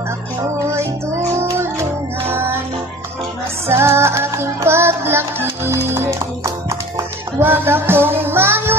ako'y tulungan na sa aking paglaki. Huwag akong maiwalay